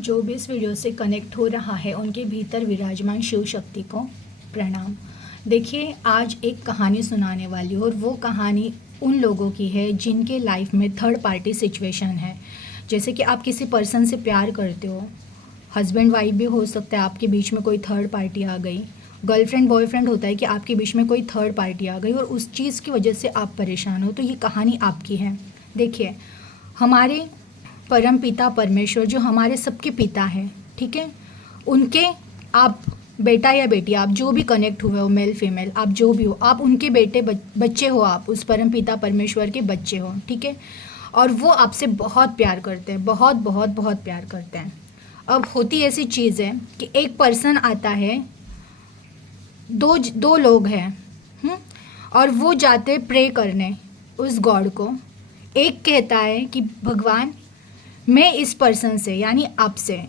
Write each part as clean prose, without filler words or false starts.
जो भी इस वीडियो से कनेक्ट हो रहा है उनके भीतर विराजमान शिव शक्ति को प्रणाम। देखिए, आज एक कहानी सुनाने वाली हूँ और वो कहानी उन लोगों की है जिनके लाइफ में थर्ड पार्टी सिचुएशन है। जैसे कि आप किसी पर्सन से प्यार करते हो, हस्बैंड वाइफ भी हो सकता है, आपके बीच में कोई थर्ड पार्टी आ गई। गर्लफ्रेंड बॉयफ्रेंड होता है कि आपके बीच में कोई थर्ड पार्टी आ गई और उस चीज़ की वजह से आप परेशान हो। तो ये कहानी आपकी है। देखिए, हमारे परम पिता परमेश्वर जो हमारे सबके पिता हैं, ठीक है, उनके आप बेटा या बेटी, आप जो भी कनेक्ट हुए हो, मेल फीमेल, आप जो भी हो, आप उनके बेटे बच्चे हो, आप उस परम पिता परमेश्वर के बच्चे हो, ठीक है। और वो आपसे बहुत प्यार करते हैं, बहुत बहुत बहुत प्यार करते हैं। अब होती ऐसी चीज़ है कि एक पर्सन आता है, दो लोग हैं, और वो जाते प्रे करने उस गॉड को। एक कहता है कि भगवान, मैं इस पर्सन से यानी आपसे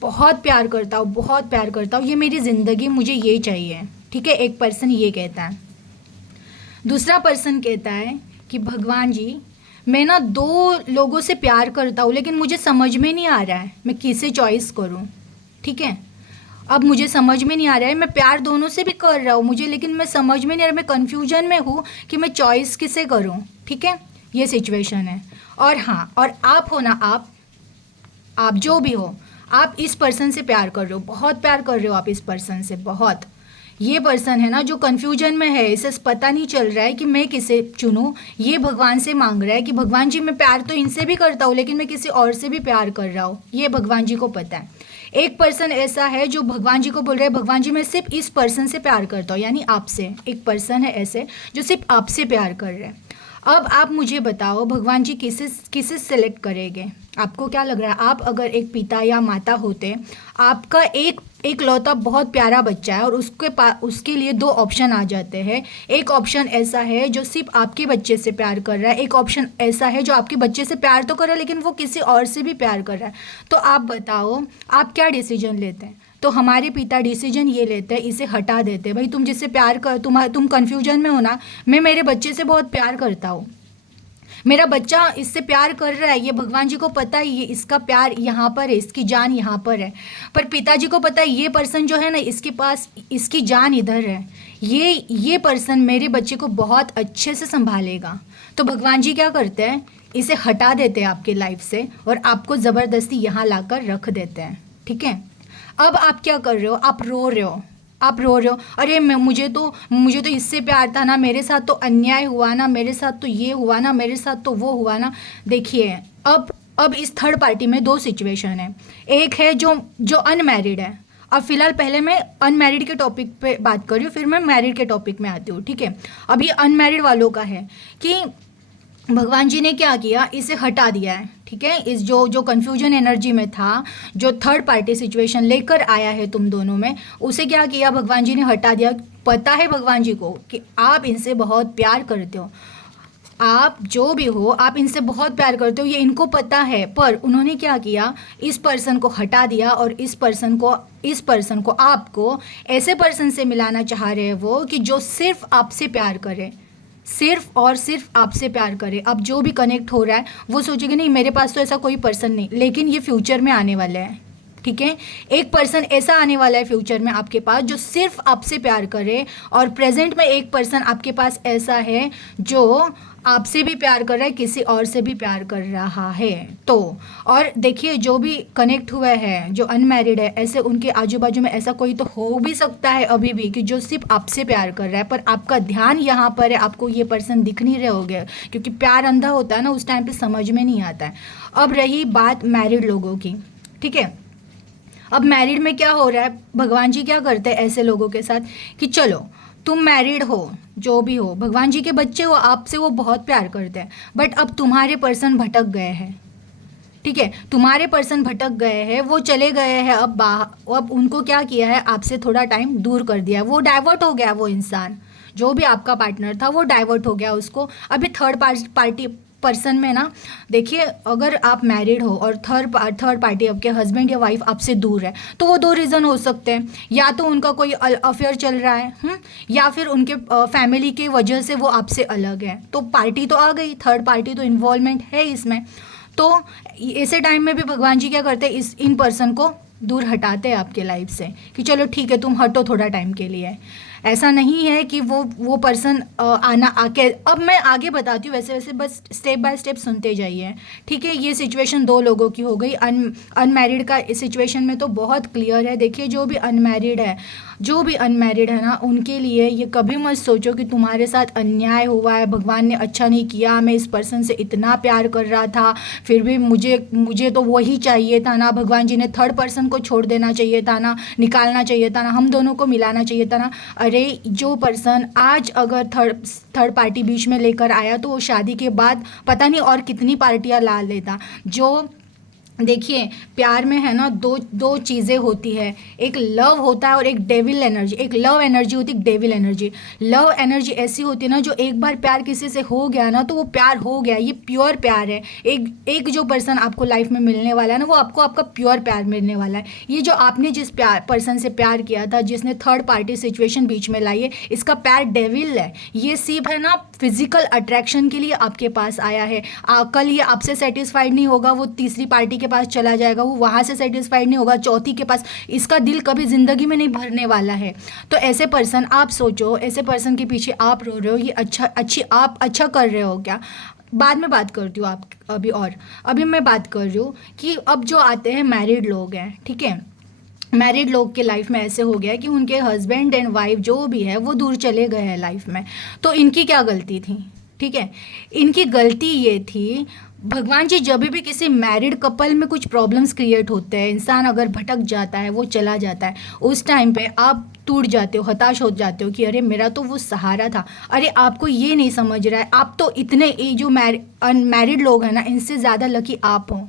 बहुत प्यार करता हूँ, बहुत प्यार करता हूँ, ये मेरी ज़िंदगी, मुझे ये चाहिए, ठीक है। एक पर्सन ये कहता है। दूसरा पर्सन कहता है कि भगवान जी, मैं ना दो लोगों से प्यार करता हूँ लेकिन मुझे समझ में नहीं आ रहा है मैं किसे चॉइस करूँ, ठीक है। अब मुझे समझ में नहीं आ रहा है, मैं प्यार दोनों से भी कर रहा हूँ मुझे, लेकिन मैं समझ में नहीं आ रहा, मैं कन्फ्यूजन में हूँ कि मैं चॉइस किसे करूँ, ठीक है। ये सिचुएशन है। और हाँ, और आप हो ना, आप जो भी हो, आप इस पर्सन से प्यार कर रहे हो, बहुत प्यार कर रहे हो आप इस पर्सन से, बहुत। ये पर्सन है ना जो कन्फ्यूजन में है, इसे पता नहीं चल रहा है कि मैं किसे चुनूं। ये भगवान से मांग रहा है कि भगवान जी, मैं प्यार तो इनसे भी करता हूँ लेकिन मैं किसी और से भी प्यार कर रहा हूँ, ये भगवान जी को पता है। एक पर्सन ऐसा है जो भगवान जी को बोल रहा है, भगवान जी मैं सिर्फ इस पर्सन से प्यार करता हूँ, यानी आपसे। एक पर्सन है ऐसे जो सिर्फ आपसे प्यार कर रहे हैं। अब आप मुझे बताओ, भगवान जी किसे किसे सेलेक्ट करेंगे? आपको क्या लग रहा है? आप अगर एक पिता या माता होते, आपका एक लौता बहुत प्यारा बच्चा है और उसके लिए दो ऑप्शन आ जाते हैं। एक ऑप्शन ऐसा है जो सिर्फ आपके बच्चे से प्यार कर रहा है, एक ऑप्शन ऐसा है जो आपके बच्चे से प्यार तो कर रहा है लेकिन वो किसी और से भी प्यार कर रहा है। तो आप बताओ, आप क्या डिसीजन लेते हैं? तो हमारे पिता डिसीजन ये लेते हैं, इसे हटा देते हैं। भाई, तुम जिससे प्यार कर, तुम कन्फ्यूजन में हो ना, मैं मेरे बच्चे से बहुत प्यार करता हूँ, मेरा बच्चा इससे प्यार कर रहा है, ये भगवान जी को पता है, ये इसका प्यार यहाँ पर है, इसकी जान यहाँ पर है। पर पिताजी को पता है ये पर्सन जो है ना, इसके पास इसकी जान इधर है, ये पर्सन मेरे बच्चे को बहुत अच्छे से संभालेगा। तो भगवान जी क्या करते हैं, इसे हटा देते हैं आपके लाइफ से और आपको ज़बरदस्ती यहाँ लाकर रख देते हैं, ठीक है। अब आप क्या कर रहे हो? आप रो रहे हो, आप रो रहे हो, अरे मैं मुझे तो इससे प्यार था ना, मेरे साथ तो अन्याय हुआ ना, मेरे साथ तो ये हुआ ना, मेरे साथ तो वो हुआ ना। देखिए, अब इस थर्ड पार्टी में दो सिचुएशन है। एक है जो अनमैरिड है। अब फिलहाल पहले मैं अनमैरिड के टॉपिक पे बात कर रही हूँ, फिर मैं मैरिड के टॉपिक में आती हूँ, ठीक है। अभी अनमैरिड वालों का है कि भगवान जी ने क्या किया, इसे हटा दिया है, ठीक है। इस जो कन्फ्यूजन एनर्जी में था, जो थर्ड पार्टी सिचुएशन लेकर आया है तुम दोनों में, उसे क्या किया, भगवान जी ने हटा दिया। पता है भगवान जी को कि आप इनसे बहुत प्यार करते हो, आप जो भी हो, आप इनसे बहुत प्यार करते हो, ये इनको पता है। पर उन्होंने क्या किया, इस पर्सन को हटा दिया और इस पर्सन को आपको ऐसे पर्सन से मिलाना चाह रहे हैं वो, कि जो सिर्फ आपसे प्यार करे, सिर्फ और सिर्फ आपसे प्यार करे। अब जो भी कनेक्ट हो रहा है वो सोचेगा नहीं, मेरे पास तो ऐसा कोई पर्सन नहीं, लेकिन ये फ्यूचर में आने वाला है, ठीक है। एक पर्सन ऐसा आने वाला है फ्यूचर में आपके पास जो सिर्फ आपसे प्यार करे, और प्रेजेंट में एक पर्सन आपके पास ऐसा है जो आपसे भी प्यार कर रहा है, किसी और से भी प्यार कर रहा है। तो और देखिए, जो भी कनेक्ट हुआ है, जो अनमैरिड है, ऐसे उनके आजू बाजू में ऐसा कोई तो हो भी सकता है अभी भी, कि जो सिर्फ आपसे प्यार कर रहा है, पर आपका ध्यान यहाँ पर है, आपको ये पर्सन दिख नहीं रहे होगे, क्योंकि प्यार अंधा होता है ना, उस टाइम पे समझ में नहीं आता है। अब रही बात मैरिड लोगों की, ठीक है। अब मैरिड में क्या हो रहा है, भगवान जी क्या करते हैं ऐसे लोगों के साथ, कि चलो तुम मैरिड हो, जो भी हो, भगवान जी के बच्चे हो, आपसे वो बहुत प्यार करते हैं, बट अब तुम्हारे पर्सन भटक गए हैं, ठीक है। तुम्हारे पर्सन भटक गए हैं, वो चले गए हैं, अब उनको क्या किया है, आपसे थोड़ा टाइम दूर कर दिया, वो डाइवर्ट हो गया, वो इंसान जो भी आपका पार्टनर था वो डाइवर्ट हो गया उसको। अभी थर्ड पार्टी पर्सन में ना, देखिए, अगर आप मैरिड हो और थर्ड पार्टी, आपके हस्बैंड या वाइफ आपसे दूर है, तो वो दो रीज़न हो सकते हैं। या तो उनका कोई अफेयर चल रहा है, या फिर उनके फैमिली की वजह से वो आपसे अलग है। तो पार्टी तो आ गई, थर्ड पार्टी तो इन्वॉल्वमेंट है इसमें। तो ऐसे टाइम में भी भगवान जी क्या करते हैं, इस इन पर्सन को दूर हटाते हैं आपके लाइफ से कि चलो ठीक है तुम हटो थोड़ा टाइम के लिए। ऐसा नहीं है कि वो पर्सन आना आके, अब मैं आगे बताती हूँ वैसे वैसे, बस स्टेप बाय स्टेप सुनते जाइए, ठीक है। ये सिचुएशन दो लोगों की हो गई। अनमैरिड का इस सिचुएशन में तो बहुत क्लियर है। देखिए जो भी अनमैरिड है ना, उनके लिए ये कभी मत सोचो कि तुम्हारे साथ अन्याय हुआ है, भगवान ने अच्छा नहीं किया, मैं इस पर्सन से इतना प्यार कर रहा था फिर भी मुझे तो वही चाहिए था ना, भगवान जी ने थर्ड पर्सन को छोड़ देना चाहिए था ना, निकालना चाहिए था ना, हम दोनों को मिलाना चाहिए था ना। अरे जो पर्सन आज अगर थर्ड पार्टी बीच में लेकर आया तो वो शादी के बाद पता नहीं और कितनी पार्टियां ला लेता। जो देखिए प्यार में है ना, दो दो चीज़ें होती है, एक लव होता है और एक डेविल एनर्जी। एक लव एनर्जी होती है, एक डेविल एनर्जी। लव एनर्जी ऐसी होती है ना, जो एक बार प्यार किसी से हो गया ना तो वो प्यार हो गया, ये प्योर प्यार है। एक जो पर्सन आपको लाइफ में मिलने वाला है ना, वो आपको आपका प्योर प्यार मिलने वाला है। ये जो आपने जिस पर्सन से प्यार किया था, जिसने थर्ड पार्टी सिचुएशन बीच में लाई है, इसका प्यार डेविल है। ये सिर्फ है ना फिजिकल अट्रैक्शन के लिए आपके पास आया है। कल ये आपसे सेटिस्फाइड नहीं होगा, वो तीसरी पार्टी के पास चला जाएगा, वो वहाँ से सेटिस्फाइड नहीं होगा, चौथी के पास। इसका दिल कभी ज़िंदगी में नहीं भरने वाला है। तो ऐसे पर्सन, आप सोचो ऐसे पर्सन के पीछे आप रो रहे हो, ये आप अच्छा कर रहे हो क्या? बाद में बात करती हूँ आप अभी मैं बात कर रही हूँ कि अब जो आते हैं मैरिड लोग हैं, ठीक है। मैरिड लोग के लाइफ में ऐसे हो गया कि उनके हस्बैंड एंड वाइफ जो भी है वो दूर चले गए हैं लाइफ में। तो इनकी क्या गलती थी? ठीक है, इनकी गलती ये थी, भगवान जी जब भी किसी मैरिड कपल में कुछ प्रॉब्लम्स क्रिएट होते हैं, इंसान अगर भटक जाता है, वो चला जाता है, उस टाइम पे आप टूट जाते हो, हताश हो जाते हो कि अरे मेरा तो वो सहारा था। अरे आपको ये नहीं समझ रहा है, आप तो इतने ये जो अनमैरिड लोग हैं ना, इनसे ज़्यादा लकी आप हो।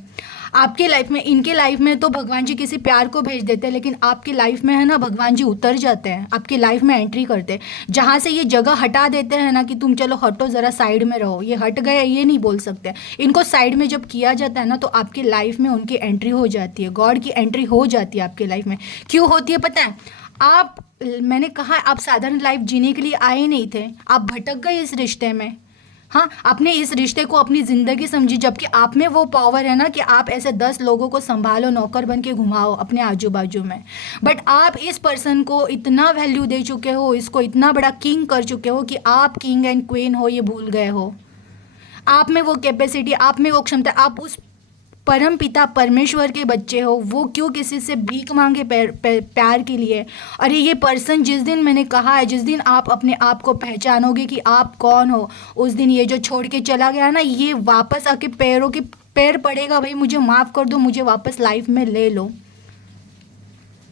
आपके लाइफ में, इनके लाइफ में तो भगवान जी किसी प्यार को भेज देते हैं, लेकिन आपकी लाइफ में है ना, भगवान जी उतर जाते हैं, आपकी लाइफ में एंट्री करते हैं। जहाँ से ये जगह हटा देते हैं ना कि तुम चलो हटो ज़रा साइड में रहो, ये हट गए, ये नहीं बोल सकते। इनको साइड में जब किया जाता है ना, तो आपकी लाइफ में उनकी एंट्री हो जाती है, गॉड की एंट्री हो जाती है आपकी लाइफ में। क्यों होती है पता है? मैंने कहा आप साधारण लाइफ जीने के लिए आए नहीं थे, आप भटक गए इस रिश्ते में। हाँ, आपने इस रिश्ते को अपनी ज़िंदगी समझी, जबकि आप में वो पावर है ना कि आप ऐसे 10 लोगों को संभालो, नौकर बन के घुमाओ अपने आजू बाजू में। बट आप इस पर्सन को इतना वैल्यू दे चुके हो, इसको इतना बड़ा किंग कर चुके हो कि आप किंग एंड क्वीन हो, ये भूल गए हो। आप में वो कैपेसिटी, आप में वो क्षमता, आप उस परम पिता परमेश्वर के बच्चे हो, वो क्यों किसी से भीख मांगे प्यार के लिए? अरे ये पर्सन, जिस दिन मैंने कहा है, जिस दिन आप अपने आप को पहचानोगे कि आप कौन हो, उस दिन ये जो छोड़ के चला गया ना, ये वापस आके पैरों के पैर पड़ेगा, भाई मुझे माफ़ कर दो, मुझे वापस लाइफ में ले लो।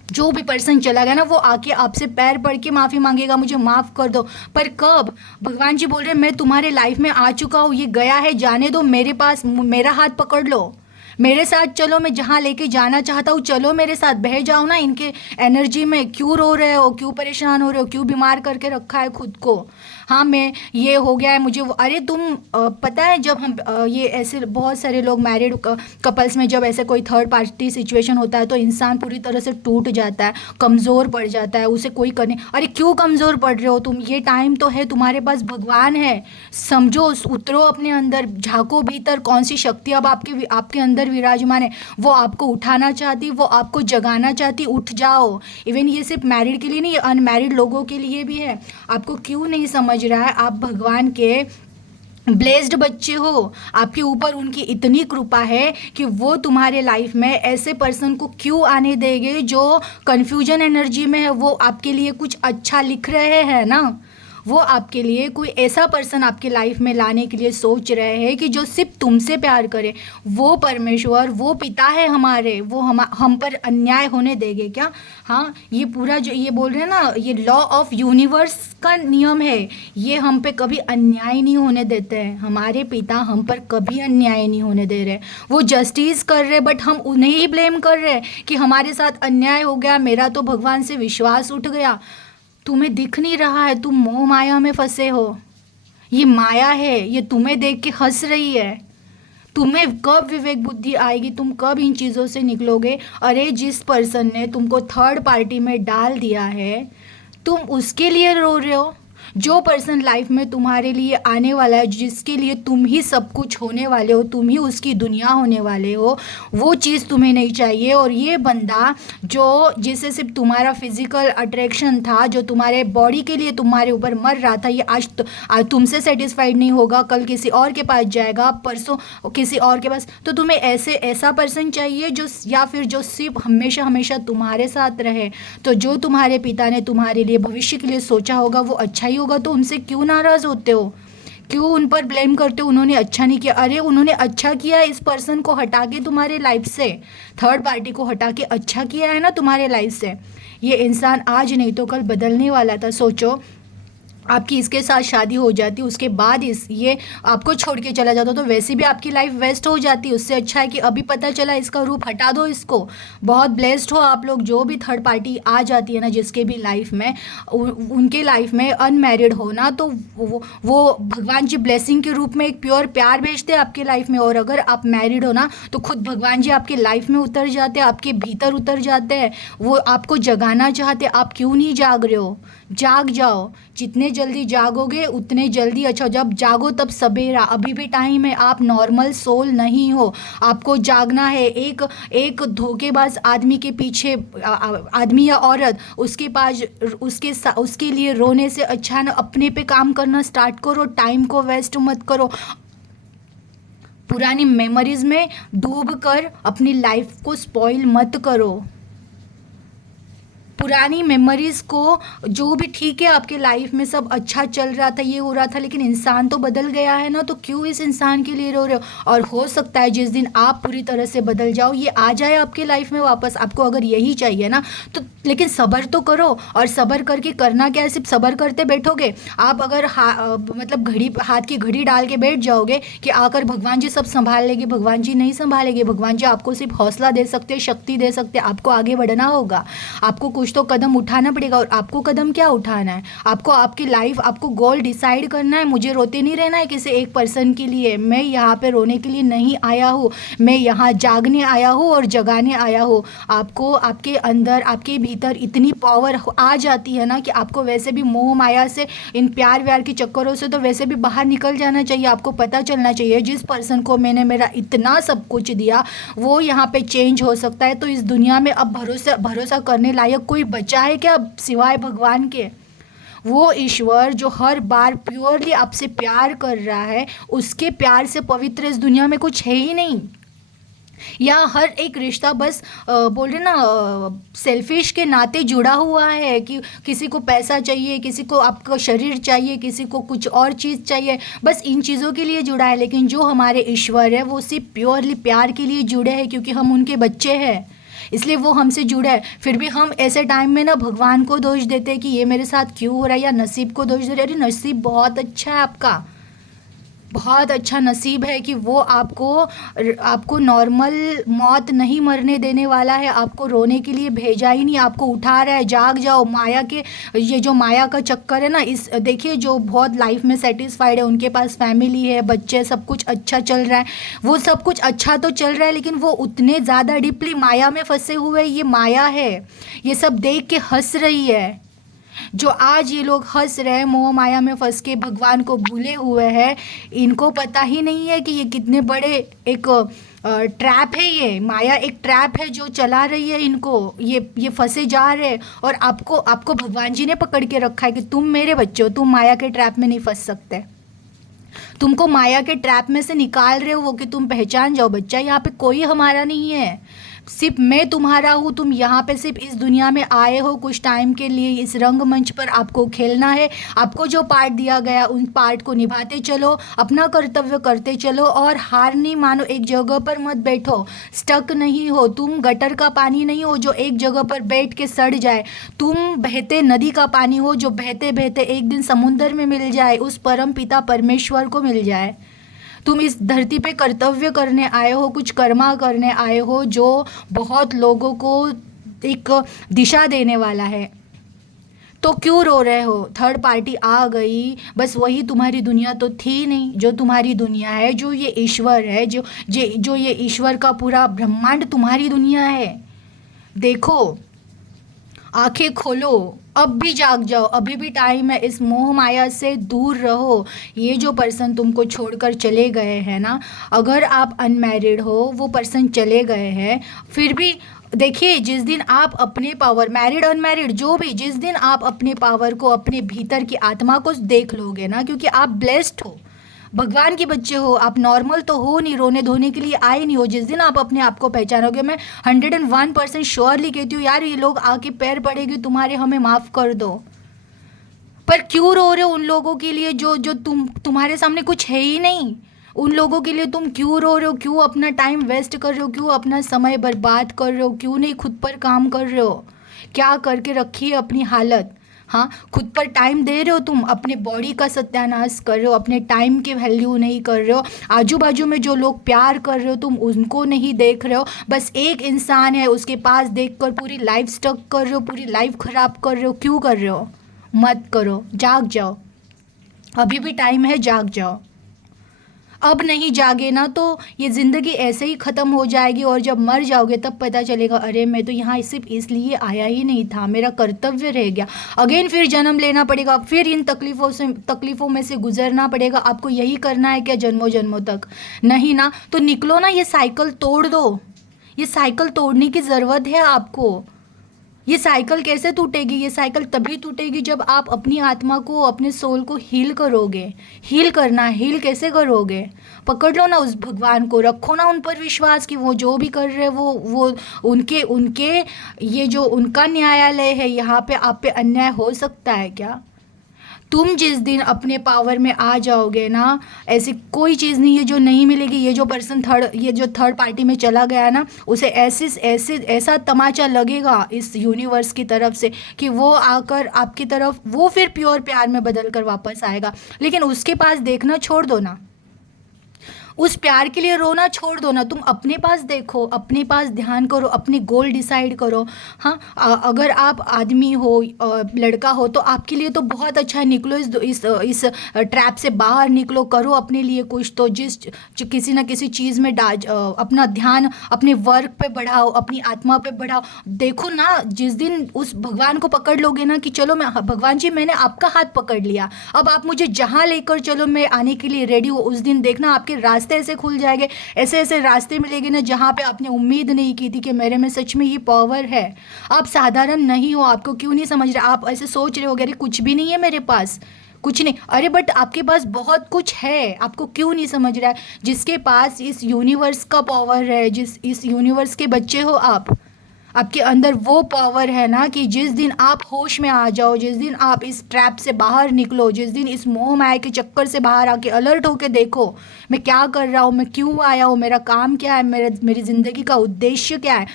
जो भी पर्सन चला गया ना, वो आके आपसे पैर पड़ के माफ़ी मांगेगा, मुझे माफ़ कर दो। पर कब? भगवान जी बोल रहे हैं मैं तुम्हारे लाइफ में आ चुका हूँ, ये गया है, जाने दो, मेरे पास मेरा हाथ पकड़ लो, मेरे साथ चलो, मैं जहाँ लेके जाना चाहता हूँ चलो मेरे साथ, बह जाओ ना इनके एनर्जी में। क्यों रो रहे हो, क्यों परेशान हो रहे हो, क्यों बीमार करके रखा है खुद को? हाँ मैं ये हो गया है मुझे वो, अरे तुम पता है जब हम ये ऐसे बहुत सारे लोग मैरिड कपल्स में जब ऐसे कोई थर्ड पार्टी सिचुएशन होता है तो इंसान पूरी तरह से टूट जाता है, कमज़ोर पड़ जाता है, उसे कोई करने। अरे क्यों कमज़ोर पड़ रहे हो तुम? ये टाइम तो है, तुम्हारे पास भगवान है, समझो, उतरो अपने अंदर, झांको भीतर, कौन सी शक्ति अब आपके अंदर विराजमान है। वो आपको उठाना चाहती, वो आपको जगाना चाहती, उठ जाओ। इवन ये सिर्फ मैरिड के लिए नहीं, अनमैरिड लोगों के लिए भी है। आपको क्यों नहीं समझ रहा है? आप भगवान के ब्लेस्ड बच्चे हो, आपके ऊपर उनकी इतनी कृपा है कि वो तुम्हारे लाइफ में ऐसे पर्सन को क्यों आने देंगे जो कन्फ्यूजन एनर्जी में है। वो आपके लिए कुछ अच्छा लिख रहे हैं ना, वो आपके लिए कोई ऐसा पर्सन आपके लाइफ में लाने के लिए सोच रहे हैं कि जो सिर्फ तुमसे प्यार करे। वो परमेश्वर, वो पिता है हमारे, वो हम पर अन्याय होने देंगे क्या? हाँ, ये पूरा जो ये बोल रहे हैं ना, ये लॉ ऑफ यूनिवर्स का नियम है, ये हम पे कभी अन्याय नहीं होने देते हैं। हमारे पिता हम पर कभी अन्याय नहीं होने दे रहे। वो जस्टिस कर रहे, बट हम उन्हें ही ब्लेम कर रहे हैं कि हमारे साथ अन्याय हो गया, मेरा तो भगवान से विश्वास उठ गया। तुम्हें दिख नहीं रहा है, तुम मोह माया में फंसे हो। ये माया है, ये तुम्हें देख के हंस रही है। तुम्हें कब विवेक बुद्धि आएगी, तुम कब इन चीज़ों से निकलोगे? अरे जिस पर्सन ने तुमको थर्ड पार्टी में डाल दिया है, तुम उसके लिए रो रहे हो। जो पर्सन लाइफ में तुम्हारे लिए आने वाला है, जिसके लिए तुम ही सब कुछ होने वाले हो, तुम ही उसकी दुनिया होने वाले हो, वो चीज़ तुम्हें नहीं चाहिए। और ये बंदा जो जिसे सिर्फ तुम्हारा फिजिकल अट्रैक्शन था, जो तुम्हारे बॉडी के लिए तुम्हारे ऊपर मर रहा था, ये आज तुमसे सेटिस्फाइड नहीं होगा, कल किसी और के पास जाएगा, परसों किसी और के पास। तो तुम्हें ऐसा पर्सन चाहिए जो, या फिर जो सिर्फ हमेशा हमेशा तुम्हारे साथ रहे। तो जो तुम्हारे पिता ने तुम्हारे लिए भविष्य के लिए सोचा होगा वो अच्छा ही होगा। तो उनसे क्यों नाराज़ होते हो, क्यों उन पर ब्लेम करते हो उन्होंने अच्छा नहीं किया? अरे उन्होंने अच्छा किया है, इस पर्सन को हटा के तुम्हारे लाइफ से, थर्ड पार्टी को हटा के अच्छा किया है ना तुम्हारे लाइफ से। ये इंसान आज नहीं तो कल बदलने वाला था। सोचो आपकी इसके साथ शादी हो जाती, उसके बाद ये आपको छोड़ के चला जाता, तो वैसे भी आपकी लाइफ वेस्ट हो जाती। उससे अच्छा है कि अभी पता चला इसका रूप हटा दो इसको। बहुत ब्लेस्ड हो आप लोग, जो भी थर्ड पार्टी आ जाती है ना जिसके भी लाइफ में, उनके लाइफ में अनमैरिड हो ना, तो वो भगवान जी ब्लेसिंग के रूप में एक प्योर प्यार भेजते हैं आपके लाइफ में। और अगर आप मैरिड हो ना तो खुद भगवान जी आपके लाइफ में उतर जाते हैं, आपके भीतर उतर जाते हैं, वो आपको जगाना चाहते। आप क्यों नहीं जाग रहे हो? जाग जाओ, जितने जल्दी जागोगे उतने जल्दी अच्छा। जब जागो तब सवेरा, अभी भी टाइम है। आप नॉर्मल सोल नहीं हो, आपको जागना है। एक धोखेबाज आदमी के पीछे, आदमी या औरत, उसके पास उसके लिए रोने से अच्छा है ना अपने पे काम करना स्टार्ट करो। टाइम को वेस्ट मत करो, पुरानी मेमोरीज में डूब कर अपनी लाइफ को स्पॉइल मत करो। पुरानी मेमोरीज़ को, जो भी ठीक है आपके लाइफ में सब अच्छा चल रहा था, ये हो रहा था, लेकिन इंसान तो बदल गया है ना, तो क्यों इस इंसान के लिए रो रहे हो? और हो सकता है जिस दिन आप पूरी तरह से बदल जाओ ये आ जाए आपके लाइफ में वापस। आपको अगर यही चाहिए ना तो लेकिन सब्र तो करो। और सब्र करके करना क्या है? सिर्फ सब्र करते बैठोगे आप? अगर मतलब हाथ की घड़ी डाल के बैठ जाओगे कि आकर भगवान जी सब संभाल लेंगे, भगवान जी नहीं संभालेंगे। भगवान जी आपको सिर्फ हौसला दे सकते हैं, शक्ति दे सकते हैं। आपको आगे बढ़ना होगा, आपको कुछ तो कदम उठाना पड़ेगा। और आपको कदम क्या उठाना है? आपको आपकी लाइफ, आपको गोल डिसाइड करना है। मुझे रोते नहीं रहना है किसी एक पर्सन के लिए। मैं यहाँ पे रोने के लिए नहीं आया हूँ, मैं यहाँ जागने आया हूँ और जगाने आया हूँ। आपको आपके अंदर, आपके भीतर इतनी पावर आ जाती है ना कि आपको वैसे भी मोह माया से, इन प्यार व्यार के चक्करों से तो वैसे भी बाहर निकल जाना चाहिए। आपको पता चलना चाहिए जिस पर्सन को मैंने मेरा इतना सब कुछ दिया वो यहाँ पे चेंज हो सकता है। तो इस दुनिया में अब भरोसा करने लायक कोई बचा है क्या सिवाय भगवान के? वो ईश्वर जो हर बार प्योरली आपसे प्यार कर रहा है, उसके प्यार से पवित्र इस दुनिया में कुछ है ही नहीं। या हर एक रिश्ता बस बोल रहे ना सेल्फिश के नाते जुड़ा हुआ है कि किसी को पैसा चाहिए, किसी को आपका शरीर चाहिए, किसी को कुछ और चीज़ चाहिए, बस इन चीज़ों के लिए जुड़ा है। लेकिन जो हमारे ईश्वर है वो सिर्फ प्योरली प्यार के लिए जुड़े हैं, क्योंकि हम उनके बच्चे हैं, इसलिए वो हमसे जुड़ा है। फिर भी हम ऐसे टाइम में ना भगवान को दोष देते हैं कि ये मेरे साथ क्यों हो रहा है, या नसीब को दोष दे रहे हैं। अरे नसीब बहुत अच्छा है आपका, बहुत अच्छा नसीब है कि वो आपको नॉर्मल मौत नहीं मरने देने वाला है। आपको रोने के लिए भेजा ही नहीं, आपको उठा रहा है। जाग जाओ। माया के, ये जो माया का चक्कर है ना, इस देखिए जो बहुत लाइफ में सेटिस्फाइड है, उनके पास फैमिली है, बच्चे, सब कुछ अच्छा चल रहा है। वो सब कुछ अच्छा तो चल रहा है लेकिन वो उतने ज़्यादा डीपली माया में फंसे हुए, ये माया है, ये सब देख के हंस रही है। जो आज ये लोग हंस रहे हैं मोह माया में फंस के, भगवान को भूले हुए हैं, इनको पता ही नहीं है कि ये कितने बड़े एक ट्रैप है। ये माया एक ट्रैप है जो चला रही है इनको। ये फंसे जा रहे हैं और आपको भगवान जी ने पकड़ के रखा है कि तुम मेरे बच्चे हो, तुम माया के ट्रैप में नहीं फंस सकते। तुमको माया के ट्रैप में से निकाल रहे हो वो कि तुम पहचान जाओ बच्चा, यहाँ पे कोई हमारा नहीं है, सिर्फ मैं तुम्हारा हूँ। तुम यहाँ पे सिर्फ इस दुनिया में आए हो कुछ टाइम के लिए, इस रंगमंच पर आपको खेलना है। आपको जो पार्ट दिया गया उन पार्ट को निभाते चलो, अपना कर्तव्य करते चलो और हार नहीं मानो। एक जगह पर मत बैठो, स्टक नहीं हो। तुम गटर का पानी नहीं हो जो एक जगह पर बैठ के सड़ जाए। तुम बहते नदी का पानी हो जो बहते बहते एक दिन समुंदर में मिल जाए, उस परम पिता परमेश्वर को मिल जाए। तुम इस धरती पे कर्तव्य करने आए हो, कुछ कर्मा करने आए हो जो बहुत लोगों को एक दिशा देने वाला है। तो क्यों रो रहे हो? थर्ड पार्टी आ गई, बस वही तुम्हारी दुनिया तो थी नहीं। जो तुम्हारी दुनिया है, जो ये ईश्वर है, जो ये ईश्वर का पूरा ब्रह्मांड तुम्हारी दुनिया है। देखो आंखें खोलो, अब भी जाग जाओ, अभी भी टाइम है, इस मोह माया से दूर रहो। ये जो पर्सन तुमको छोड़कर चले गए हैं ना, अगर आप अनमैरिड हो, वो पर्सन चले गए हैं, फिर भी देखिए, जिस दिन आप अपने पावर, मैरिड अनमैरिड जो भी, जिस दिन आप अपने पावर को, अपने भीतर की आत्मा को देख लोगे ना, क्योंकि आप ब्लेस्ड हो, भगवान के बच्चे हो, आप नॉर्मल तो हो नहीं, रोने धोने के लिए आए नहीं हो। जिस दिन आप अपने आप को पहचानोगे, मैं 101% श्योरली कहती हूँ यार, ये लोग आके पैर पड़ेंगे तुम्हारे, हमें माफ़ कर दो। पर क्यों रो रहे हो उन लोगों के लिए जो जो तुम्हारे सामने कुछ है ही नहीं? उन लोगों के लिए तुम क्यों रो रहे हो? क्यों अपना टाइम वेस्ट कर रहे हो? क्यों अपना समय बर्बाद कर रहे हो? क्यों नहीं खुद पर काम कर रहे हो? क्या करके रखी है अपनी हालत? हाँ, खुद पर टाइम दे रहे हो तुम, अपने बॉडी का सत्यानाश कर रहे हो, अपने टाइम की वैल्यू नहीं कर रहे हो, आजू बाजू में जो लोग प्यार कर रहे हो तुम उनको नहीं देख रहे हो, बस एक इंसान है उसके पास देखकर पूरी लाइफ स्टक कर रहे हो, पूरी लाइफ खराब कर रहे हो। क्यों कर रहे हो? मत करो, जाग जाओ, अभी भी टाइम है, जाग जाओ। अब नहीं जागे ना तो ये ज़िंदगी ऐसे ही ख़त्म हो जाएगी, और जब मर जाओगे तब पता चलेगा, अरे मैं तो यहाँ सिर्फ इसलिए आया ही नहीं था, मेरा कर्तव्य रह गया। अगेन फिर जन्म लेना पड़ेगा, फिर इन तकलीफ़ों में से गुजरना पड़ेगा। आपको यही करना है क्या जन्मों जन्मों तक? नहीं ना, तो निकलो ना, ये साइकिल तोड़ दो। ये साइकिल तोड़ने की ज़रूरत है आपको। ये साइकिल कैसे टूटेगी? ये साइकिल तभी टूटेगी जब आप अपनी आत्मा को, अपने सोल को हील करोगे। हील करना, हील कैसे करोगे? पकड़ लो ना उस भगवान को, रखो ना उन पर विश्वास कि वो जो भी कर रहे हैं वो उनके उनके ये जो उनका न्यायालय है, यहाँ पे आप पे अन्याय हो सकता है क्या? तुम जिस दिन अपने पावर में आ जाओगे ना, ऐसी कोई चीज़ नहीं है जो नहीं मिलेगी। ये जो पर्सन ये जो थर्ड पार्टी में चला गया है ना, उसे ऐसा तमाचा लगेगा इस यूनिवर्स की तरफ से कि वो आकर आपकी तरफ, वो फिर प्योर प्यार में बदल कर वापस आएगा। लेकिन उसके पास देखना छोड़ दो ना, उस प्यार के लिए रोना छोड़ दो ना, तुम अपने पास देखो, अपने पास ध्यान करो, अपनी गोल डिसाइड करो। हाँ, अगर आप आदमी हो, लड़का हो, तो आपके लिए तो बहुत अच्छा है, निकलो इस ट्रैप से बाहर निकलो, करो अपने लिए कुछ तो, किसी ना किसी चीज़ में अपना ध्यान अपने वर्क पे बढ़ाओ, अपनी आत्मा पे बढ़ाओ। देखो ना, जिस दिन उस भगवान को पकड़ लोगे ना कि चलो मैं, भगवान जी मैंने आपका हाथ पकड़ लिया, अब आप मुझे जहाँ लेकर चलो मैं आने के लिए रेडी हूँ, उस दिन देखना आपके रास्ते ऐसे खुल जाएंगे, ऐसे ऐसे रास्ते मिलेंगे ना जहाँ पे आपने उम्मीद नहीं की थी कि मेरे में सच में ये पावर है। आप साधारण नहीं हो, आपको क्यों नहीं समझ रहे? आप ऐसे सोच रहे हो अरे कुछ भी नहीं है मेरे पास, कुछ नहीं, अरे बट आपके पास बहुत कुछ है, आपको क्यों नहीं समझ रहा है? जिसके पास इस यूनिवर्स का पावर है, इस यूनिवर्स के बच्चे हो आप, आपके अंदर वो पावर है ना कि जिस दिन आप होश में आ जाओ, जिस दिन आप इस ट्रैप से बाहर निकलो, जिस दिन इस मोह माया के चक्कर से बाहर आके अलर्ट होके देखो मैं क्या कर रहा हूँ, मैं क्यों आया हूँ, मेरा काम क्या है, मेरी ज़िंदगी का उद्देश्य क्या है,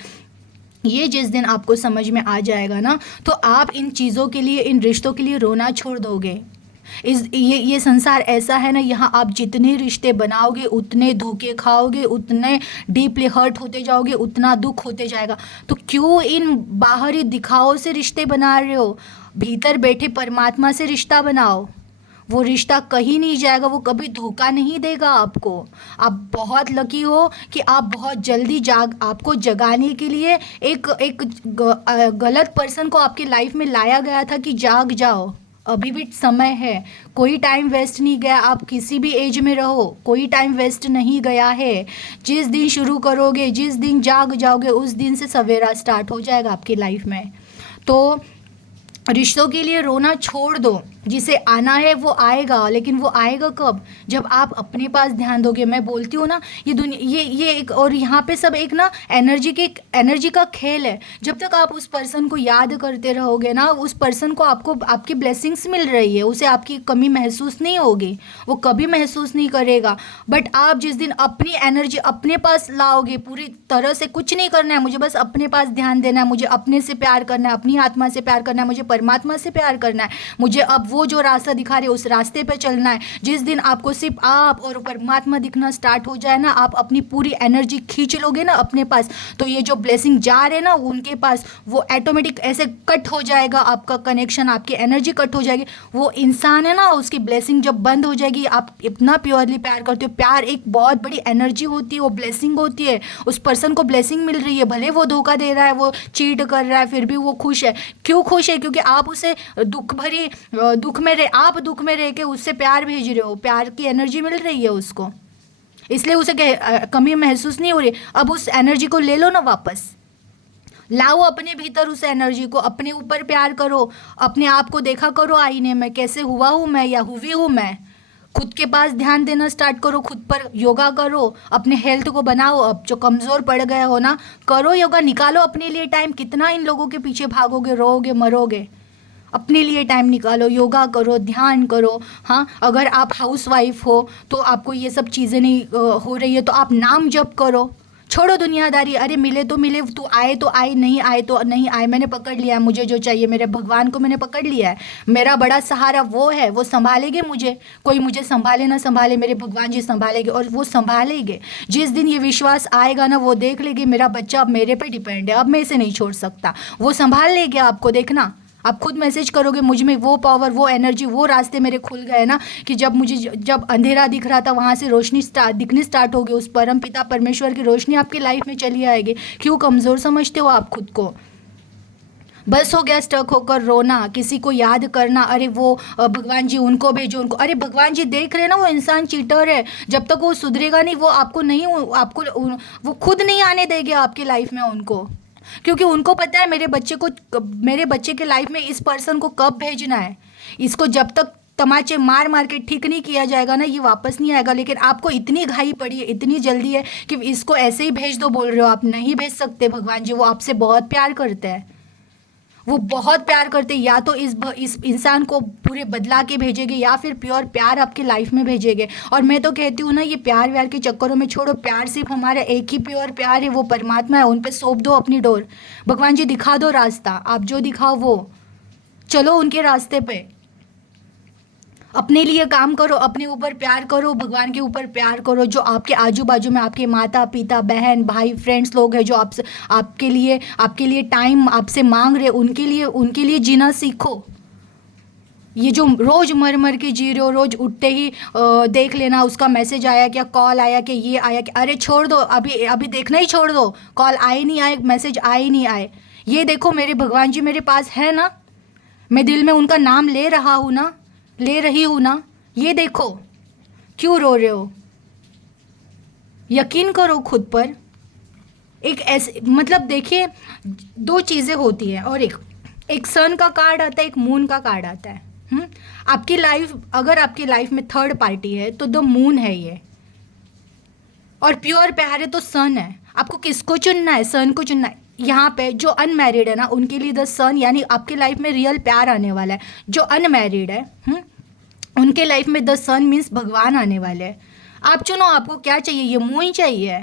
ये जिस दिन आपको समझ में आ जाएगा ना, तो आप इन चीज़ों के लिए, इन रिश्तों के लिए रोना छोड़ दोगे। ये संसार ऐसा है ना, यहाँ आप जितने रिश्ते बनाओगे उतने धोखे खाओगे, उतने डीपली हर्ट होते जाओगे, उतना दुख होते जाएगा। तो क्यों इन बाहरी दिखावों से रिश्ते बना रहे हो? भीतर बैठे परमात्मा से रिश्ता बनाओ, वो रिश्ता कहीं नहीं जाएगा, वो कभी धोखा नहीं देगा आपको। आप बहुत लकी हो कि आप बहुत जल्दी आपको जगाने के लिए एक गलत पर्सन को आपकी लाइफ में लाया गया था कि जाग जाओ, अभी भी समय है, कोई टाइम वेस्ट नहीं गया। आप किसी भी एज में रहो, कोई टाइम वेस्ट नहीं गया है। जिस दिन शुरू करोगे, जिस दिन जाग जाओगे, उस दिन से सवेरा स्टार्ट हो जाएगा आपकी लाइफ में। तो रिश्तों के लिए रोना छोड़ दो, जिसे आना है वो आएगा, लेकिन वो आएगा कब? जब आप अपने पास ध्यान दोगे। मैं बोलती हूँ ना, ये दुनिया, ये एक, और यहाँ पे सब एक ना एनर्जी का खेल है। जब तक आप उस पर्सन को याद करते रहोगे ना, उस पर्सन को आपको आपकी ब्लेसिंग्स मिल रही है, उसे आपकी कमी महसूस नहीं होगी, वो कभी महसूस नहीं करेगा। बट आप जिस दिन अपनी एनर्जी अपने पास लाओगे, पूरी तरह से कुछ नहीं करना है, मुझे बस अपने पास ध्यान देना है, मुझे अपने से प्यार करना है, अपनी आत्मा से प्यार करना है, मुझे परमात्मा से प्यार करना है, मुझे अब वो जो रास्ता दिखा रहे उस रास्ते पे चलना है। जिस दिन आपको सिर्फ आप और परमात्मा दिखना स्टार्ट हो जाए ना, आप अपनी पूरी एनर्जी खींच लोगे ना अपने पास, तो ये जो ब्लेसिंग जा रहे ना उनके पास, वो ऑटोमेटिक ऐसे कट हो जाएगा आपका कनेक्शन, आपकी एनर्जी कट हो जाएगी। वो इंसान है ना, उसकी ब्लेसिंग जब बंद हो जाएगी, आप इतना प्योरली प्यार करते हो, प्यार एक बहुत बड़ी एनर्जी होती है, वो ब्लेसिंग होती है। उस पर्सन को ब्लेसिंग मिल रही है, भले वो धोखा दे रहा है, वो चीट कर रहा है, फिर भी वो खुश है। क्यों खुश है? क्योंकि आप उसे दुख में रहे, आप दुख में रह के उससे प्यार भेज रहे हो, प्यार की एनर्जी मिल रही है उसको, इसलिए उसे कमी महसूस नहीं हो रही। अब उस एनर्जी को ले लो ना वापस, लाओ अपने भीतर उस एनर्जी को, अपने ऊपर प्यार करो, अपने आप को देखा करो आईने में, कैसे हुआ हूँ मैं या हुई हूँ मैं। खुद के पास ध्यान देना स्टार्ट करो, खुद पर योगा करो, अपने हेल्थ को बनाओ। अब जो कमज़ोर पड़ गए हो ना, करो योगा, निकालो अपने लिए टाइम। कितना इन लोगों के पीछे भागोगे, रोओगे, मरोगे? अपने लिए टाइम निकालो, योगा करो, ध्यान करो। हाँ, अगर आप हाउस वाइफ हो तो आपको ये सब चीज़ें नहीं हो रही है तो आप नाम जप करो, छोड़ो दुनियादारी। अरे मिले तो मिले, तू आए तो आए, नहीं आए तो नहीं आए, मैंने पकड़ लिया है मुझे जो चाहिए, मेरे भगवान को मैंने पकड़ लिया है, मेरा बड़ा सहारा वो है, वो संभालेंगे मुझे। कोई मुझे संभाले ना संभाले, मेरे भगवान जी संभालेंगे, और वो संभालेंगे। जिस दिन ये विश्वास आएगा ना, वो देख लेंगे मेरा बच्चा अब मेरे पे डिपेंड है, अब मैं इसे नहीं छोड़ सकता, वो संभाल लेंगे आपको। देखना, आप खुद मैसेज करोगे, मुझ में वो पावर, वो एनर्जी, वो रास्ते मेरे खुल गए ना, कि जब अंधेरा दिख रहा था वहाँ से रोशनी दिखनी स्टार्ट होगी, उस परम पिता परमेश्वर की रोशनी आपकी लाइफ में चली आएगी। क्यों कमज़ोर समझते हो आप खुद को? बस हो गया स्टक होकर रोना, किसी को याद करना, अरे वो भगवान जी उनको भेजो, उनको। अरे भगवान जी देख रहे हैं ना, वो इंसान चीटर है, जब तक वो सुधरेगा नहीं वो आपको नहीं, आपको वो खुद नहीं आने देंगे आपकी लाइफ में उनको, क्योंकि उनको पता है मेरे बच्चे के लाइफ में इस पर्सन को कब भेजना है। इसको जब तक तमाचे मार मार के ठीक नहीं किया जाएगा ना, ये वापस नहीं आएगा। लेकिन आपको इतनी घाई पड़ी है, इतनी जल्दी है कि इसको ऐसे ही भेज दो बोल रहे हो, आप नहीं भेज सकते। भगवान जी वो आपसे बहुत प्यार करते हैं, वो बहुत प्यार करते हैं। या तो इस इंसान को पूरे बदला के भेजेंगे, या फिर प्योर प्यार आपकी लाइफ में भेजेंगे। और मैं तो कहती हूँ ना, ये प्यार व्यार के चक्करों में छोड़ो, प्यार सिर्फ हमारा एक ही प्योर प्यार है, वो परमात्मा है, उन पे सौंप दो अपनी डोर। भगवान जी दिखा दो रास्ता, आप जो दिखाओ वो चलो उनके रास्ते पे, अपने लिए काम करो, अपने ऊपर प्यार करो, भगवान के ऊपर प्यार करो। जो आपके आजू बाजू में आपके माता पिता बहन भाई फ्रेंड्स लोग हैं, जो आपसे आपके लिए टाइम आपसे मांग रहे, उनके लिए जीना सीखो। ये जो रोज़ मर मर के जी रहे हो, रोज़ उठते ही देख लेना उसका मैसेज आया क्या, कॉल आया क्या, ये आया क्या, अरे छोड़ दो, अभी देखना ही छोड़ दो, कॉल आए नहीं आए, मैसेज आए नहीं आए। ये देखो मेरे भगवान जी मेरे पास है ना, मैं दिल में उनका नाम ले रहा हूँ ना, ले रही हूँ ना, ये देखो। क्यों रो रहे हो? यकीन करो खुद पर। एक ऐसे मतलब देखिए, दो चीज़ें होती हैं, और एक सन का कार्ड आता है, एक मून का कार्ड आता है। अगर आपकी लाइफ में थर्ड पार्टी है तो द मून है ये, और प्योर प्यार है तो सन है। आपको किसको चुनना है? सन को चुनना है। यहाँ पे जो अनमैरिड है ना, उनके लिए द सन, यानी आपकी लाइफ में रियल प्यार आने वाला है। जो अनमैरिड है उनके लाइफ में द सन मीन्स भगवान आने वाले हैं। आप चुनो, आपको क्या चाहिए? ये मून ही चाहिए,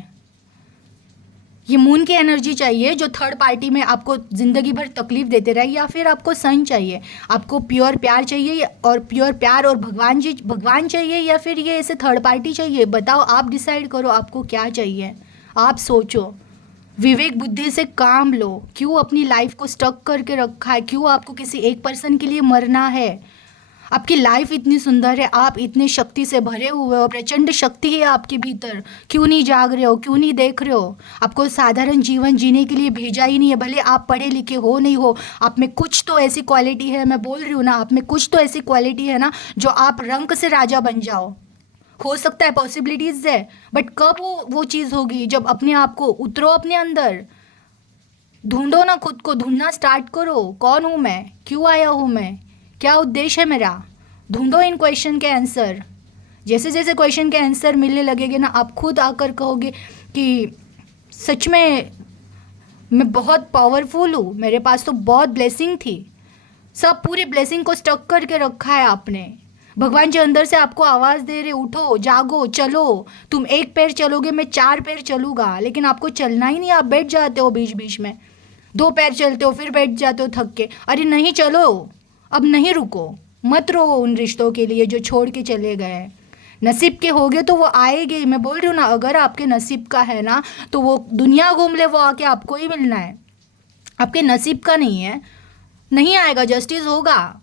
ये मून की एनर्जी चाहिए जो थर्ड पार्टी में आपको ज़िंदगी भर तकलीफ देते रहे, या फिर आपको सन चाहिए, आपको प्योर प्यार चाहिए, और प्योर प्यार और भगवान चाहिए, या फिर ये ऐसे थर्ड पार्टी चाहिए? बताओ, आप डिसाइड करो आपको क्या चाहिए। आप सोचो, विवेक बुद्धि से काम लो। क्यों अपनी लाइफ को स्टक करके रखा है? क्यों आपको किसी एक पर्सन के लिए मरना है? आपकी लाइफ इतनी सुंदर है, आप इतनी शक्ति से भरे हुए हो, प्रचंड शक्ति है आपके भीतर। क्यों नहीं जाग रहे हो? क्यों नहीं देख रहे हो? आपको साधारण जीवन जीने के लिए भेजा ही नहीं है। भले आप पढ़े लिखे हो नहीं हो, आप में कुछ तो ऐसी क्वालिटी है, मैं बोल रही हूँ ना, आप में कुछ तो ऐसी क्वालिटी है ना, जो आप रंक से राजा बन जाओ। हो सकता है, पॉसिबिलिटीज़ है, बट कब वो चीज़ होगी? जब अपने आप को उतरो, अपने अंदर ढूंढो ना, खुद को ढूंढना स्टार्ट करो। कौन हूँ मैं? क्यों आया हूँ मैं? क्या उद्देश्य है मेरा? ढूंढो इन क्वेश्चन के आंसर। जैसे जैसे क्वेश्चन के आंसर मिलने लगेंगे ना, आप खुद आकर कहोगे कि सच में मैं बहुत पावरफुल हूँ, मेरे पास तो बहुत ब्लेसिंग थी। सब पूरी ब्लेसिंग को स्टक करके रखा है आपने। भगवान जी अंदर से आपको आवाज़ दे रहे, उठो, जागो, चलो। तुम एक पैर चलोगे, मैं 4 पैर चलूँगा, लेकिन आपको चलना ही नहीं, आप बैठ जाते हो बीच बीच में। 2 पैर चलते हो, फिर बैठ जाते हो थक के। अरे नहीं, चलो, अब नहीं रुको, मत रो उन रिश्तों के लिए जो छोड़ के चले गए हैं। नसीब के होगे तो वो आएंगे। मैं बोल रही हूँ ना, अगर आपके नसीब का है ना तो वो दुनिया घूम ले, वो आके आपको ही मिलना है। आपके नसीब का नहीं है, नहीं आएगा। जस्टिस होगा,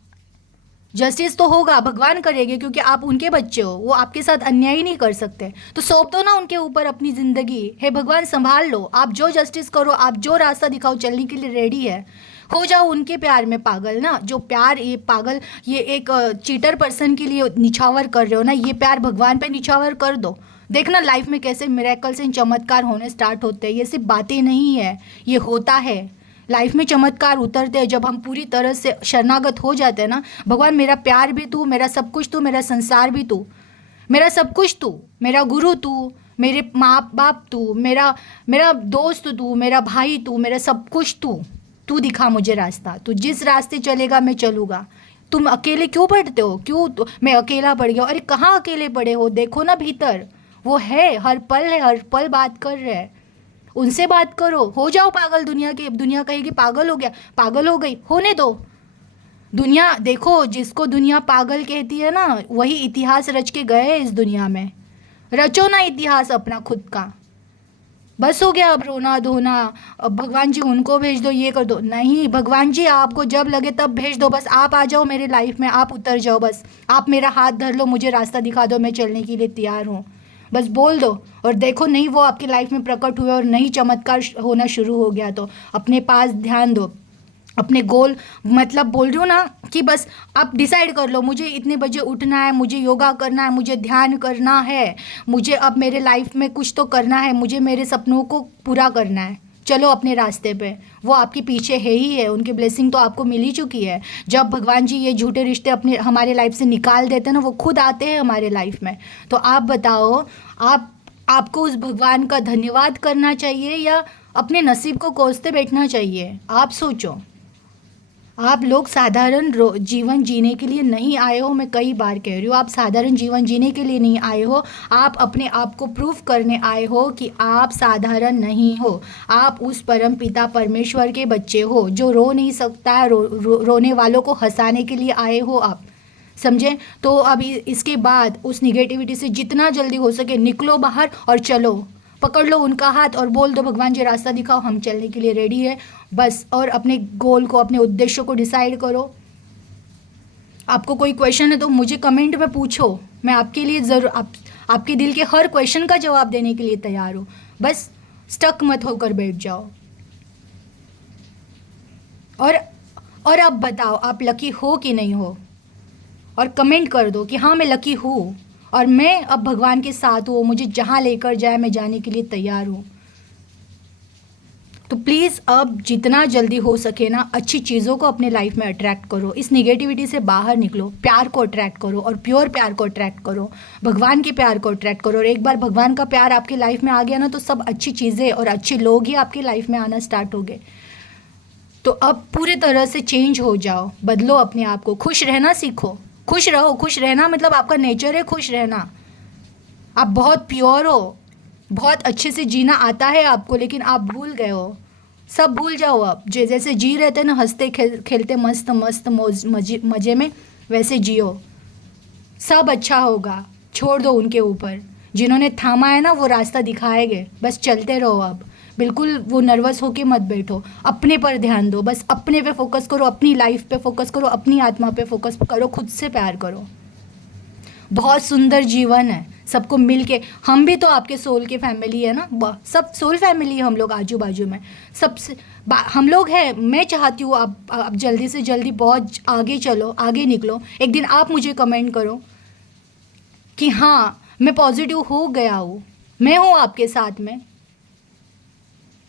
जस्टिस तो होगा, भगवान करेंगे, क्योंकि आप उनके बच्चे हो, वो आपके साथ अन्याय ही नहीं कर सकते। तो सौंप दो ना उनके ऊपर अपनी ज़िंदगी। हे भगवान संभाल लो, आप जो जस्टिस करो, आप जो रास्ता दिखाओ, चलने के लिए रेडी है। हो जाओ उनके प्यार में पागल ना, जो प्यार ये पागल, ये एक चीटर पर्सन के लिए निछावर कर रहे हो ना, ये प्यार भगवान पे निछावर कर दो। देखना लाइफ में कैसे मिरेकल्स एंड चमत्कार होने स्टार्ट होते हैं। ये सिर्फ बातें नहीं है, ये होता है। लाइफ में चमत्कार उतरते हैं जब हम पूरी तरह से शरणागत हो जाते हैं ना। भगवान मेरा प्यार भी तू, मेरा सब कुछ तू, मेरा संसार भी तू, मेरा सब कुछ तू, मेरा गुरु तू, मेरे माँ बाप तू, मेरा मेरा दोस्त तू, मेरा भाई तू, मेरा सब कुछ तू। तू दिखा मुझे रास्ता, तू जिस रास्ते चलेगा मैं चलूँगा। तुम अकेले क्यों पढ़ते हो? क्यों मैं अकेला पड़ गया? अरे कहाँ अकेले पड़े हो? देखो ना भीतर, वो है, हर पल है, हर पल बात कर रहे हैं। उनसे बात करो, हो जाओ पागल दुनिया के। दुनिया कहेगी पागल हो गया, पागल हो गई, होने दो। दुनिया देखो, जिसको दुनिया पागल कहती है ना, वही इतिहास रच के गए हैं इस दुनिया में। रचो ना इतिहास अपना खुद का। बस हो गया अब रोना धोना, अब भगवान जी उनको भेज दो, ये कर दो। नहीं, भगवान जी आपको जब लगे तब भेज दो। बस आप आ जाओ मेरे लाइफ में, आप उतर जाओ। बस आप मेरा हाथ धर लो, मुझे रास्ता दिखा दो, मैं चलने के लिए तैयार हूँ। बस बोल दो और देखो, नहीं वो आपकी लाइफ में प्रकट हुए और नहीं चमत्कार होना शुरू हो गया तो अपने पास ध्यान दो, अपने गोल। मतलब बोल रही हूँ ना कि बस आप डिसाइड कर लो, मुझे इतने बजे उठना है, मुझे योगा करना है, मुझे ध्यान करना है, मुझे अब मेरे लाइफ में कुछ तो करना है, मुझे मेरे सपनों को पूरा करना है। चलो अपने रास्ते पे, वो आपके पीछे है ही है, उनकी ब्लेसिंग तो आपको मिल ही चुकी है। जब भगवान जी ये झूठे रिश्ते अपने हमारे लाइफ से निकाल देते हैं ना, वो खुद आते हैं हमारे लाइफ में। तो आप बताओ, आपको उस भगवान का धन्यवाद करना चाहिए या अपने नसीब को कोसते बैठना चाहिए? आप सोचो। आप लोग साधारण जीवन जीने के लिए नहीं आए हो, मैं कई बार कह रही हूँ, आप साधारण जीवन जीने के लिए नहीं आए हो। आप अपने आप को प्रूफ करने आए हो कि आप साधारण नहीं हो। आप उस परम पिता परमेश्वर के बच्चे हो जो रो नहीं सकता है, रोने वालों को हंसाने के लिए आए हो आप। समझे? तो अभी इसके बाद उस निगेटिविटी से जितना जल्दी हो सके निकलो बाहर और चलो, पकड़ लो उनका हाथ और बोल दो भगवान जी रास्ता दिखाओ, हम चलने के लिए रेडी है। बस, और अपने गोल को, अपने उद्देश्य को डिसाइड करो। आपको कोई क्वेश्चन है तो मुझे कमेंट में पूछो, मैं आपके लिए ज़रूर आपके दिल के हर क्वेश्चन का जवाब देने के लिए तैयार हूँ। बस स्टक मत होकर बैठ जाओ। और आप बताओ, आप लकी हो कि नहीं हो, और कमेंट कर दो कि हाँ मैं लकी हूँ और मैं अब भगवान के साथ हूँ, मुझे जहाँ लेकर जाए मैं जाने के लिए तैयार हूँ। तो प्लीज़ अब जितना जल्दी हो सके ना अच्छी चीज़ों को अपने लाइफ में अट्रैक्ट करो, इस निगेटिविटी से बाहर निकलो, प्यार को अट्रैक्ट करो और प्योर प्यार को अट्रैक्ट करो, भगवान के प्यार को अट्रैक्ट करो। और एक बार भगवान का प्यार आपकी लाइफ में आ गया ना तो सब अच्छी चीज़ें और अच्छे लोग ही आपकी लाइफ में आना स्टार्ट हो गए। तो अब पूरी तरह से चेंज हो जाओ, बदलो अपने आप को, खुश रहना सीखो, खुश रहो। खुश रहना मतलब आपका नेचर है खुश रहना। आप बहुत प्योर हो, बहुत अच्छे से जीना आता है आपको, लेकिन आप भूल गए हो। सब भूल जाओ अब, जैसे जी रहे थे ना, हंसते खेलते मस्त मस्त मज़े में, वैसे जियो, सब अच्छा होगा। छोड़ दो उनके ऊपर, जिन्होंने थामा है ना वो रास्ता दिखाएंगे। बस चलते रहो अब, बिल्कुल वो नर्वस होके मत बैठो, अपने पर ध्यान दो, बस अपने पे फोकस करो, अपनी लाइफ पे फोकस करो, अपनी आत्मा पे फोकस करो, खुद से प्यार करो। बहुत सुंदर जीवन है सबको मिल के। हम भी तो आपके सोल के फैमिली है ना, सब सोल फैमिली है हम लोग, आजू बाजू में सबसे हम लोग हैं। मैं चाहती हूँ आप जल्दी से जल्दी बहुत आगे चलो, आगे निकलो। एक दिन आप मुझे कमेंट करो कि हाँ मैं पॉजिटिव हो गया हूँ, मैं हूँ आपके साथ में।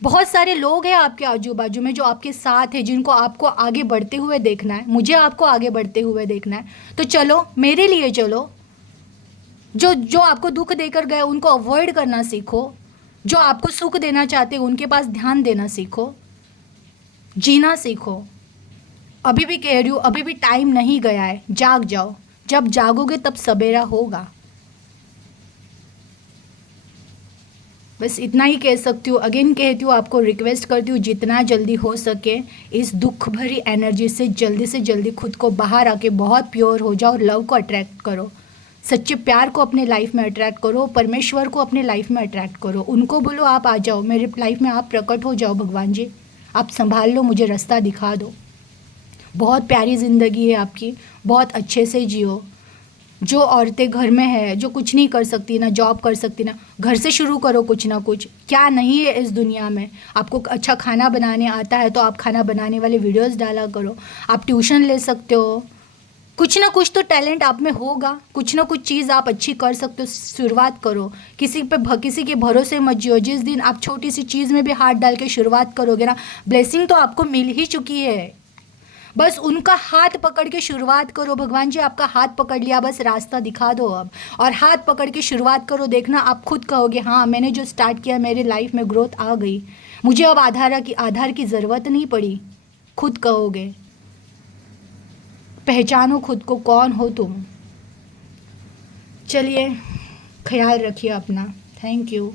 बहुत सारे लोग हैं आपके आजू बाजू में जो आपके साथ है, जिनको आपको आगे बढ़ते हुए देखना है, मुझे आपको आगे बढ़ते हुए देखना है। तो चलो मेरे लिए चलो। जो आपको दुख देकर गए उनको अवॉइड करना सीखो, जो आपको सुख देना चाहते हैं उनके पास ध्यान देना सीखो, जीना सीखो। अभी भी कह रही हूँ, अभी भी टाइम नहीं गया है, जाग जाओ। जब जागोगे तब सवेरा होगा। बस इतना ही कह सकती हूँ। अगेन कहती हूँ, आपको रिक्वेस्ट करती हूँ जितना जल्दी हो सके इस दुख भरी एनर्जी से जल्दी खुद को बाहर आके बहुत प्योर हो जाओ, लव को अट्रैक्ट करो, सच्चे प्यार को अपने लाइफ में अट्रैक्ट करो, परमेश्वर को अपने लाइफ में अट्रैक्ट करो, उनको बोलो आप आ जाओ मेरे लाइफ में, आप प्रकट हो जाओ भगवान जी, आप संभाल लो, मुझे रास्ता दिखा दो। बहुत प्यारी ज़िंदगी है आपकी, बहुत अच्छे से जियो। जो औरतें घर में है, जो कुछ नहीं कर सकती, ना जॉब कर सकती, ना घर से शुरू करो कुछ ना कुछ। क्या नहीं है इस दुनिया में। आपको अच्छा खाना बनाने आता है तो आप खाना बनाने वाले वीडियोस डाला करो, आप ट्यूशन ले सकते हो, कुछ ना कुछ तो टैलेंट आप में होगा, कुछ ना कुछ चीज़ आप अच्छी कर सकते हो, शुरुआत करो। किसी के भरोसे मत जियो। जिस दिन आप छोटी सी चीज़ में भी हाथ डाल के शुरुआत करोगे ना, ब्लेसिंग तो आपको मिल ही चुकी है। बस उनका हाथ पकड़ के शुरुआत करो। भगवान जी आपका हाथ पकड़ लिया, बस रास्ता दिखा दो अब, और हाथ पकड़ के शुरुआत करो। देखना आप खुद कहोगे हाँ मैंने जो स्टार्ट किया मेरे लाइफ में ग्रोथ आ गई, मुझे अब आधार की ज़रूरत नहीं पड़ी। खुद कहोगे। पहचानो खुद को, कौन हो तुम। चलिए, ख्याल रखिए अपना। Thank you.